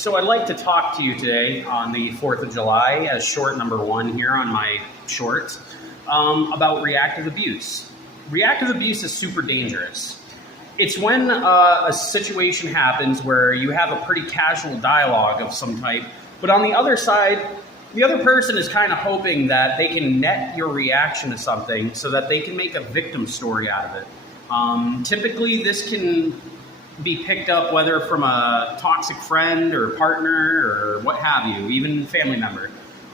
So I'd like to talk to you today on the 4th of July as short number 1 here on my shorts about reactive abuse. Reactive abuse is super dangerous. It's when a situation happens where you have a pretty casual dialogue of some type, but on the other side, the other person is kind of hoping that they can net your reaction to something so that they can make a victim story out of it. Typically, this can be picked up whether from a toxic friend or partner or what have you, even family member.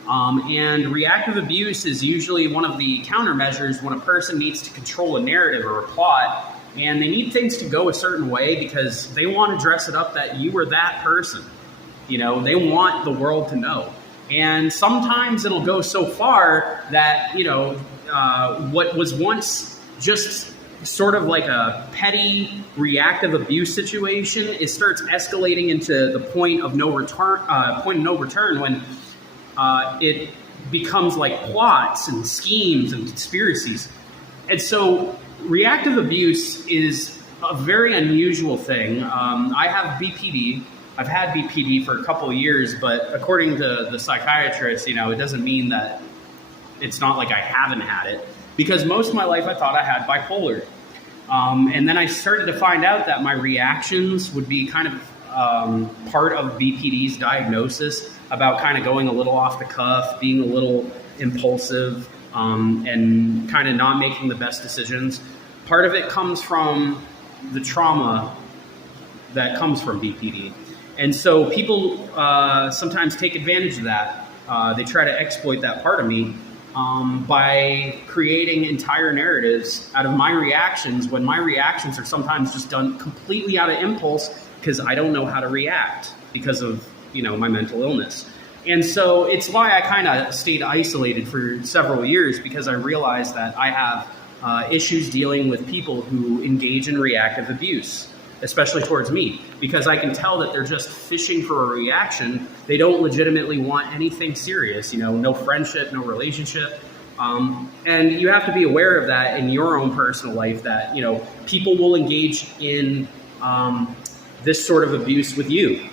And reactive abuse is usually one of the countermeasures when a person needs to control a narrative or a plot, and they need things to go a certain way because they want to dress it up that you were that person. You know, they want the world to know. And sometimes it'll go so far that, what was once just sort of like a petty reactive abuse situation, it starts escalating into the point of no return when it becomes like plots and schemes and conspiracies. And so reactive abuse is a very unusual thing. I have BPD. I've had BPD for a couple of years, but according to the psychiatrist, it doesn't mean that it's not like I haven't had it, because most of my life I thought I had bipolar. And then I started to find out that my reactions would be kind of part of BPD's diagnosis, about kind of going a little off the cuff, being a little impulsive, and kind of not making the best decisions. Part of it comes from the trauma that comes from BPD. And so people sometimes take advantage of that. They try to exploit that part of me by creating entire narratives out of my reactions, when my reactions are sometimes just done completely out of impulse because I don't know how to react because of, my mental illness. And so it's why I kind of stayed isolated for several years, because I realized that I have issues dealing with people who engage in reactive abuse, especially towards me, because I can tell that they're just fishing for a reaction. They don't legitimately want anything serious, no friendship, no relationship. And you have to be aware of that in your own personal life, that, people will engage in this sort of abuse with you.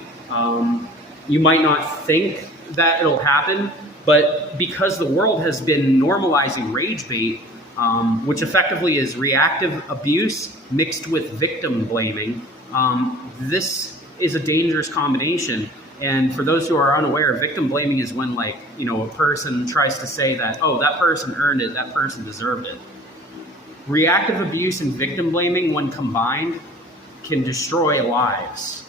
You might not think that it'll happen, but because the world has been normalizing rage bait, which effectively is reactive abuse mixed with victim blaming, this is a dangerous combination. And for those who are unaware, victim blaming is when, a person tries to say that, oh, that person earned it, that person deserved it. Reactive abuse and victim blaming, when combined, can destroy lives.